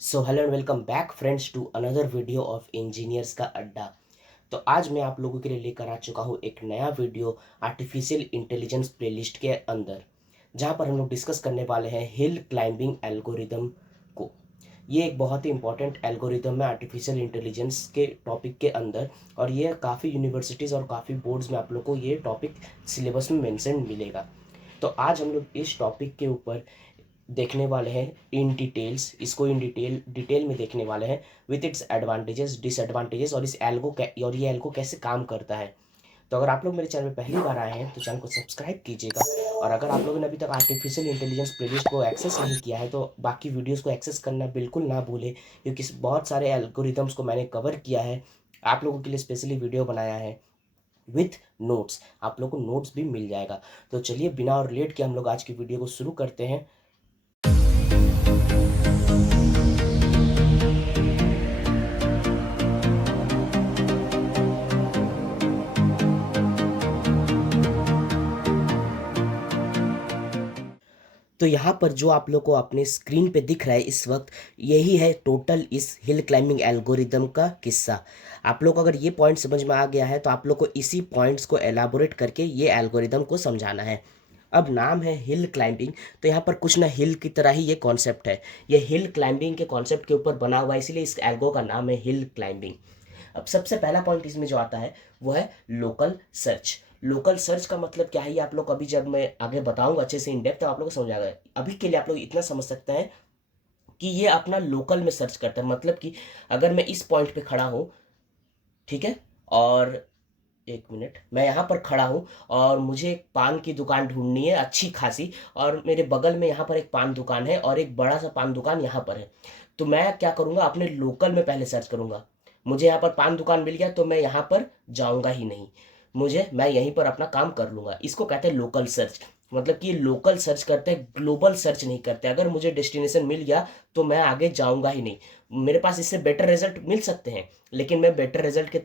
So hello and welcome back friends to another video of engineers का अड्डा। तो आज मैं आप लोगों के लिए लेकर आ चुका हूँ एक नया वीडियो आर्टिफिशियल इंटेलिजेंस प्लेलिस्ट के अंदर, जहाँ पर हम लोग डिस्कस करने वाले हैं हिल क्लाइंबिंग एल्गोरिदम को। ये एक बहुत ही इंपॉर्टेंट एल्गोरिदम है आर्टिफिशियल इंटेलिजेंस के टॉपिक के अंदर, और ये काफ़ी यूनिवर्सिटीज़ और काफ़ी बोर्ड्स में आप लोग को ये टॉपिक सिलेबस में मेंशन मिलेगा। तो आज हम लोग इस टॉपिक के ऊपर देखने वाले हैं इन डिटेल्स, इसको इन डिटेल में देखने वाले हैं विथ इट्स एडवांटेजेस डिसएडवांटेजेस, और ये एल्गो कैसे काम करता है। तो अगर आप लोग मेरे चैनल में पहली बार आए हैं तो चैनल को सब्सक्राइब कीजिएगा, और अगर आप लोगों ने अभी तक आर्टिफिशियल इंटेलिजेंस प्लेलिस्ट को एक्सेस नहीं किया है तो बाकी वीडियोस को एक्सेस करना बिल्कुल ना भूलें, क्योंकि बहुत सारे एल्गोरिदम्स को मैंने कवर किया है, आप लोगों के लिए स्पेशली वीडियो बनाया है विथ नोट्स। आप लोगों को नोट्स भी मिल जाएगा। तो चलिए बिना और लेट के हम लोग आज की वीडियो को शुरू करते हैं। तो यहाँ पर जो आप लोग को अपने स्क्रीन पे दिख रहा है इस वक्त, यही है टोटल इस हिल क्लाइंबिंग एल्गोरिदम का किस्सा। आप लोग को अगर ये पॉइंट समझ में आ गया है तो आप लोग को इसी पॉइंट्स को एलाबोरेट करके ये एल्गोरिदम को समझाना है। अब नाम है हिल क्लाइंबिंग, तो यहाँ पर कुछ ना हिल की तरह ही ये कॉन्सेप्ट है। ये हिल क्लाइंबिंग के कॉन्सेप्ट के ऊपर बना हुआ है, इसीलिए इस एल्गो का नाम है हिल क्लाइंबिंग। अब सबसे पहला पॉइंट इसमें जो आता है वो है लोकल सर्च। लोकल सर्च का मतलब क्या है, ये आप लोग अभी जब मैं आगे बताऊंगा अच्छे से इन डेप्थ, तो आप लोग को समझ आ गया। अभी के लिए आप लोग इतना समझ सकते हैं कि ये अपना लोकल में सर्च करता है। मतलब कि अगर मैं इस पॉइंट पे खड़ा हूँ, ठीक है, और एक मिनट, मैं यहाँ पर खड़ा हूँ और मुझे एक पान की दुकान ढूंढनी है अच्छी खासी, और मेरे बगल में यहाँ पर एक पान दुकान है और एक बड़ा सा पान दुकान यहाँ पर है। तो मैं क्या करूँगा, अपने लोकल में पहले सर्च करूँगा। मुझे यहाँ पर पान दुकान मिल गया तो मैं यहाँ पर जाऊँगा ही नहीं, मैं यहीं पर अपना काम कर लूँगा। इसको कहते हैं लोकल सर्च। मतलब कि ये लोकल सर्च करते हैं, ग्लोबल सर्च नहीं करते। अगर मुझे डेस्टिनेशन मिल गया तो मैं आगे जाऊँगा ही नहीं। मेरे पास इससे बेटर रिजल्ट मिल सकते हैं, लेकिन मैं बेटर रिजल्ट के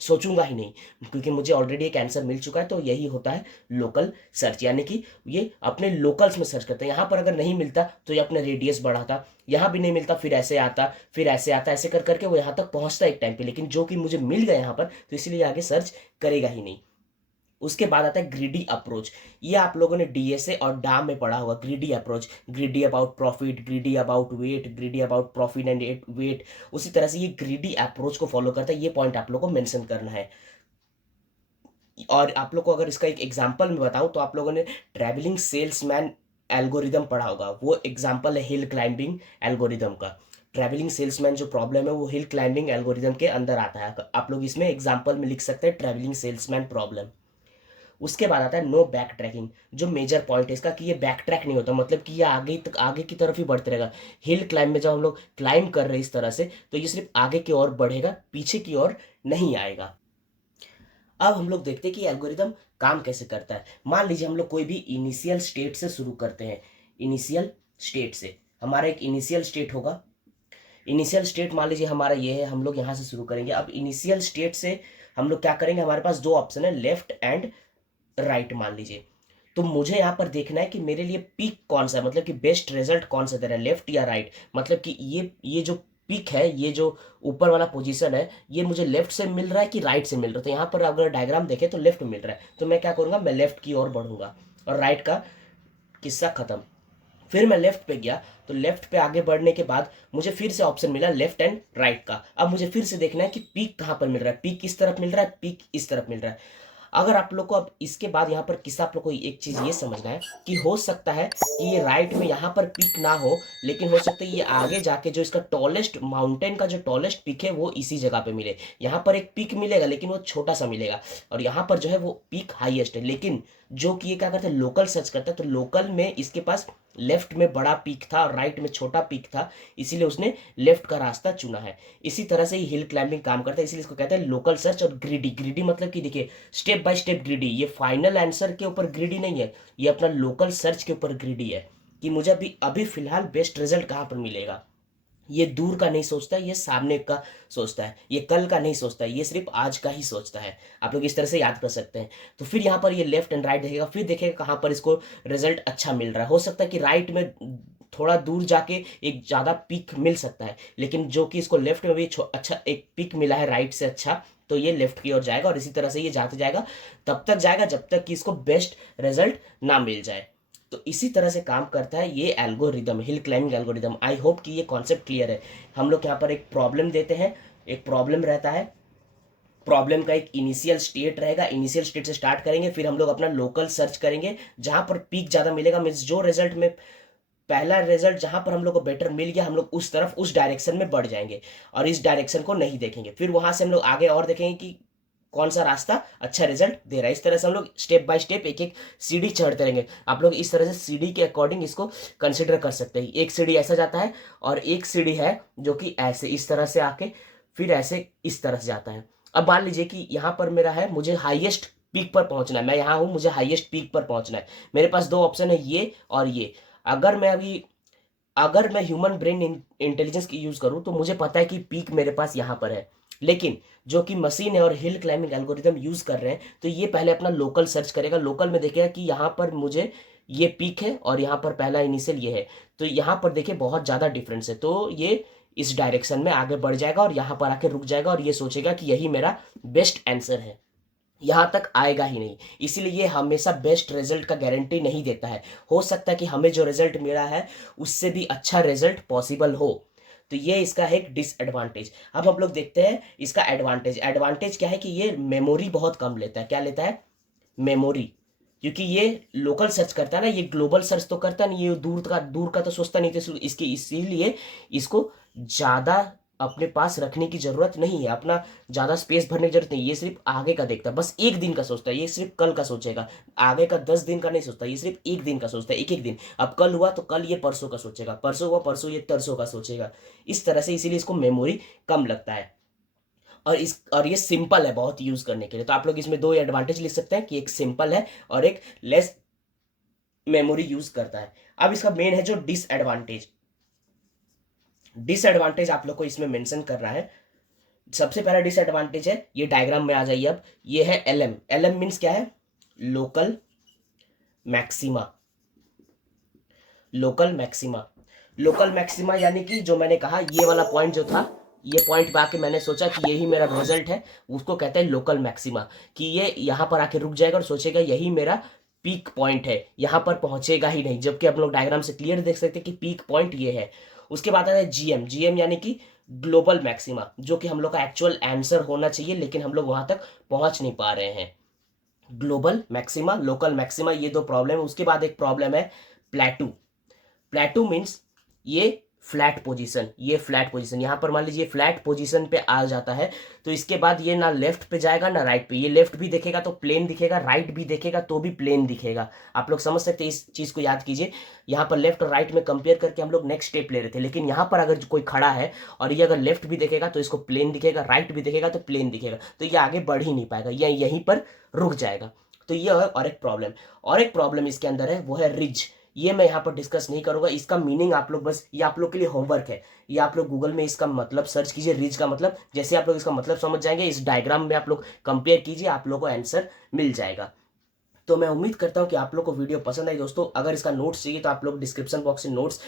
सोचूंगा ही नहीं, क्योंकि मुझे ऑलरेडी एक आंसर मिल चुका है। तो यही होता है लोकल सर्च, यानी कि ये अपने लोकल्स में सर्च करते हैं। यहाँ पर अगर नहीं मिलता तो ये अपना रेडियस बढ़ाता, यहाँ भी नहीं मिलता फिर ऐसे आता, फिर ऐसे आता, ऐसे कर करके वो यहाँ तक पहुंचता है एक टाइम पे। लेकिन जो कि मुझे मिल गया यहाँ पर, तो इसलिए आगे सर्च करेगा ही नहीं। उसके बाद आता है ग्रीडी अप्रोच। ये आप लोगों ने डीएसए और डाम में पढ़ा होगा। Greedy approach, greedy about profit, greedy about weight, greedy about profit and weight. उसी तरह से ये ग्रीडी अप्रोच को फॉलो करता है। ये पॉइंट आप लोग को मेंशन करना है। और आप लोग को अगर इसका एक एग्जांपल में बताऊं तो आप लोगों ने ट्रैवलिंग सेल्समैन एल्गोरिदम पढ़ा होगा। वो एग्जांपल है हिल क्लाइंबिंग एल्गोरिदम का। ट्रैवलिंग सेल्समैन जो प्रॉब्लम है वो हिल क्लाइंबिंग एल्गोरिदम के अंदर आता है। आप लोग इसमें एग्जांपल में लिख सकते हैं ट्रैवलिंग सेल्समैन प्रॉब्लम। उसके बाद आता है नो बैक ट्रैकिंग। जो मेजर पॉइंट है इसका कि ये बैक ट्रैक नहीं होता, मतलब कि ये आगे तक आगे की तरफ ही बढ़ते रहेगा। हिल क्लाइंब में जब हम लोग क्लाइंब कर रहे हैं इस तरह से, तो ये सिर्फ आगे की ओर बढ़ेगा, पीछे की ओर नहीं आएगा। अब हम लोग देखते हैं कि एल्गोरिदम काम कैसे करता है। मान लीजिए हम लोग कोई भी इनिशियल स्टेट से शुरू करते हैं। इनिशियल स्टेट से हमारा एक इनिशियल स्टेट होगा। इनिशियल स्टेट मान लीजिए हमारा ये है, हम लोग यहाँ से शुरू करेंगे। अब इनिशियल स्टेट से हम लोग क्या करेंगे, हमारे पास दो ऑप्शन है, लेफ्ट एंड राइट मान लीजिए। तो मुझे यहाँ पर देखना है कि मेरे लिए पीक कौन सा है, मतलब कि बेस्ट रिजल्ट कौन सा दे रहा है, लेफ्ट या राइट। मतलब कि ये जो पीक है, ये जो ऊपर वाला पोजीशन है, ये मुझे लेफ्ट से मिल रहा है कि राइट से मिल रहा है। तो यहाँ पर अगर डायग्राम देखें तो लेफ्ट मिल रहा है, तो मैं क्या करूँगा, मैं लेफ्ट की ओर बढ़ूंगा और राइट का किस्सा खत्म। फिर मैं लेफ्ट पे गया, तो लेफ्ट पे आगे बढ़ने के बाद मुझे फिर से ऑप्शन मिला लेफ्ट एंड राइट का। अब मुझे फिर से देखना है कि पीक कहाँ पर मिल रहा है, पीक किस तरफ मिल रहा है, पीक इस तरफ मिल रहा है। अगर आप लोग को अब इसके बाद यहाँ पर किस्सा, आप लोग को एक चीज ये समझना है कि हो सकता है कि ये राइट में यहाँ पर पीक ना हो, लेकिन हो सकता है ये आगे जाके जो इसका टॉलेस्ट माउंटेन का जो टॉलेस्ट पीक है वो इसी जगह पे मिले। यहाँ पर एक पीक मिलेगा लेकिन वो छोटा सा मिलेगा, और यहाँ पर जो है वो पीक हाईएस्ट है। लेकिन जो कि ये क्या करता है, लोकल सर्च करता है। तो लोकल में इसके पास लेफ्ट में बड़ा पीक था और राइट में छोटा पीक था, इसीलिए उसने लेफ्ट का रास्ता चुना है। इसी तरह से ही हिल क्लाइंबिंग काम करता है, इसीलिए इसको कहते हैं लोकल सर्च। और ग्रीडी, ग्रीडी मतलब कि देखिए स्टेप बाय स्टेप ग्रीडी। ये फाइनल आंसर के ऊपर ग्रीडी नहीं है, ये अपना लोकल सर्च के ऊपर ग्रीडी है कि मुझे अभी अभी फिलहाल बेस्ट रिजल्ट कहाँ पर मिलेगा। ये दूर का नहीं सोचता है, ये सामने का सोचता है। ये कल का नहीं सोचता है, ये सिर्फ आज का ही सोचता है। आप लोग इस तरह से याद कर सकते हैं। तो फिर यहाँ पर ये लेफ्ट एंड राइट देखेगा, फिर देखेगा कहाँ पर इसको रिजल्ट अच्छा मिल रहा है। हो सकता है कि राइट में थोड़ा दूर जाके एक ज़्यादा पीक मिल सकता है, लेकिन जो कि इसको लेफ्ट में भी अच्छा एक पीक मिला है राइट से अच्छा, तो ये लेफ्ट की ओर जाएगा और इसी तरह से ये जाते जाएगा, तब तक जाएगा जब तक कि इसको बेस्ट रिजल्ट ना मिल जाए। तो इसी तरह से काम करता है ये algorithm, hill climbing algorithm. I hope कि ये कॉन्सेप्ट क्लियर है। हम लोग यहाँ पर एक प्रॉब्लम देते हैं, एक प्रॉब्लम रहता है, प्रॉब्लम का एक इनिशियल स्टेट रहेगा, इनिशियल स्टेट से स्टार्ट करेंगे, फिर हम लोग अपना लोकल सर्च करेंगे जहां पर पीक ज़्यादा मिलेगा, मीन्स जो रिजल्ट में पहला रिजल्ट जहां पर हम लोग को बेटर मिल गया, हम लोग उस तरफ उस डायरेक्शन में बढ़ जाएंगे और इस डायरेक्शन को नहीं देखेंगे। फिर वहां से हम लोग आगे और देखेंगे कि कौन सा रास्ता अच्छा रिजल्ट दे रहा है। इस तरह से हम लोग स्टेप बाय स्टेप एक एक सीढ़ी चढ़ते रहेंगे। आप लोग इस तरह से सीढ़ी के अकॉर्डिंग इसको कंसिडर कर सकते हैं। एक सीढ़ी ऐसा जाता है और एक सीढ़ी है जो कि ऐसे इस तरह से आके फिर ऐसे इस तरह से जाता है। अब मान लीजिए कि यहाँ पर मेरा है, मुझे हाईएस्ट पीक पर पहुंचना है, मैं यहाँ हूँ, मुझे हाईएस्ट पीक पर पहुंचना है। मेरे पास दो ऑप्शन है, ये और ये। अगर मैं अभी अगर मैं ह्यूमन ब्रेन इंटेलिजेंस की यूज करूं तो मुझे पता है कि पीक मेरे पास यहाँ पर है, लेकिन जो कि मशीन है और हिल क्लाइंबिंग एल्गोरिदम यूज कर रहे हैं, तो ये पहले अपना लोकल सर्च करेगा, लोकल में देखेगा कि यहाँ पर मुझे ये पीक है और यहाँ पर पहला इनिशियल ये है, तो यहाँ पर देखिए बहुत ज़्यादा डिफरेंस है, तो ये इस डायरेक्शन में आगे बढ़ जाएगा और यहाँ पर आके रुक जाएगा और ये सोचेगा कि यही मेरा बेस्ट आंसर है, यहाँ तक आएगा ही नहीं। इसीलिए ये हमेशा बेस्ट रिजल्ट का गारंटी नहीं देता है। हो सकता है कि हमें जो रिजल्ट मिला है उससे भी अच्छा रिजल्ट पॉसिबल हो, तो ये इसका है एक डिसएडवांटेज। अब हम लोग देखते हैं इसका एडवांटेज। एडवांटेज क्या है कि ये मेमोरी बहुत कम लेता है। क्या लेता है? मेमोरी। क्योंकि ये लोकल सर्च करता है ना, ये ग्लोबल सर्च तो करता नहीं, ये दूर का तो सोचता नहीं, तो इसके इसीलिए इसको ज़्यादा अपने पास रखने की जरूरत नहीं है, अपना ज़्यादा स्पेस भरने की जरूरत नहीं। ये सिर्फ आगे का देखता है, बस एक दिन का सोचता है, ये सिर्फ कल का सोचेगा, आगे का 10 दिन का नहीं सोचता, ये सिर्फ एक दिन का सोचता है, एक एक दिन। अब कल हुआ तो कल ये परसों का सोचेगा, परसों हुआ परसों ये तरसों का सोचेगा, इस तरह से। इसीलिए इसको मेमोरी कम लगता है और ये सिंपल है बहुत यूज करने के लिए। तो आप लोग इसमें दो एडवांटेज लिख सकते हैं कि एक सिंपल है और एक लेस मेमोरी यूज करता है। अब इसका मेन है जो डिसएडवांटेज। डिसएडवांटेज आप लोग को इसमें मेंशन करना है। सबसे पहला डिसएडवांटेज है, ये डायग्राम में आ जाइए अब, ये है एलएम। एलएम मीन्स क्या है? Local maxima. Local maxima. Local maxima यानी कि जो मैंने कहा ये वाला पॉइंट जो था, ये पॉइंट पे आके मैंने सोचा कि यही मेरा रिजल्ट है, उसको कहते हैं लोकल मैक्सिमा। कि ये यहाँ पर आके रुक जाएगा और सोचेगा यही मेरा पीक पॉइंट है, यहाँ पर पहुंचेगा ही नहीं, जबकि आप लोग डायग्राम से क्लियर देख सकते हैं कि पीक पॉइंट ये है। उसके बाद आता है जीएम। जीएम यानी कि ग्लोबल मैक्सिमा, जो कि हम लोग का एक्चुअल आंसर होना चाहिए, लेकिन हम लोग वहां तक पहुंच नहीं पा रहे हैं। ग्लोबल मैक्सिमा, लोकल मैक्सिमा, ये दो प्रॉब्लम है। उसके बाद एक प्रॉब्लम है प्लेटू। प्लेटू मीन्स ये फ्लैट पोजीशन, ये फ्लैट पोजीशन, यहां पर मान लीजिए फ्लैट पोजीशन पे आ जाता है, तो इसके बाद ये ना लेफ्ट पे जाएगा ना राइट पे। ये लेफ्ट भी देखेगा तो प्लेन दिखेगा, राइट भी देखेगा तो भी प्लेन दिखेगा। आप लोग समझ सकते हैं, इस चीज को याद कीजिए। यहाँ पर लेफ्ट और राइट में कंपेयर करके हम लोग नेक्स्ट स्टेप ले रहे थे, लेकिन यहाँ पर अगर कोई खड़ा है और ये अगर लेफ्ट भी देखेगा तो इसको प्लेन दिखेगा, राइट भी देखेगा तो प्लेन दिखेगा, तो ये आगे बढ़ ही नहीं पाएगा, ये यहीं पर रुक जाएगा। तो ये है और एक प्रॉब्लम। और एक प्रॉब्लम इसके अंदर है, वो है रिज। ये मैं यहाँ पर डिस्कस नहीं करूंगा, इसका मीनिंग आप लोग बस, ये आप लोग के लिए होमवर्क है, ये आप लोग गूगल में इसका मतलब सर्च कीजिए, रिज का मतलब। जैसे आप लोग इसका मतलब समझ जाएंगे, इस डायग्राम में आप लोग कंपेयर कीजिए, आप लोग को आंसर मिल जाएगा। तो मैं उम्मीद करता हूँ कि आप लोग को वीडियो पसंद आई दोस्तों। अगर इसका नोट्स चाहिए तो आप लोग डिस्क्रिप्शन बॉक्स से नोट्स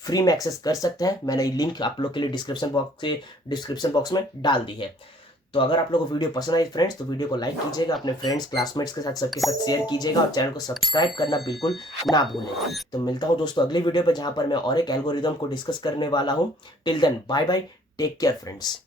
फ्री में एक्सेस कर सकते हैं। मैंने लिंक आप लोग के लिए डिस्क्रिप्शन बॉक्स में डाल दी है। तो अगर आप लोगों को वीडियो पसंद आई फ्रेंड्स, तो वीडियो को लाइक कीजिएगा, अपने फ्रेंड्स क्लासमेट्स के साथ सबके साथ शेयर कीजिएगा और चैनल को सब्सक्राइब करना बिल्कुल ना भूलें। तो मिलता हूं दोस्तों अगली वीडियो पर, जहां पर मैं और एक एल्गोरिदम को डिस्कस करने वाला हूं। Till then bye bye, take care friends.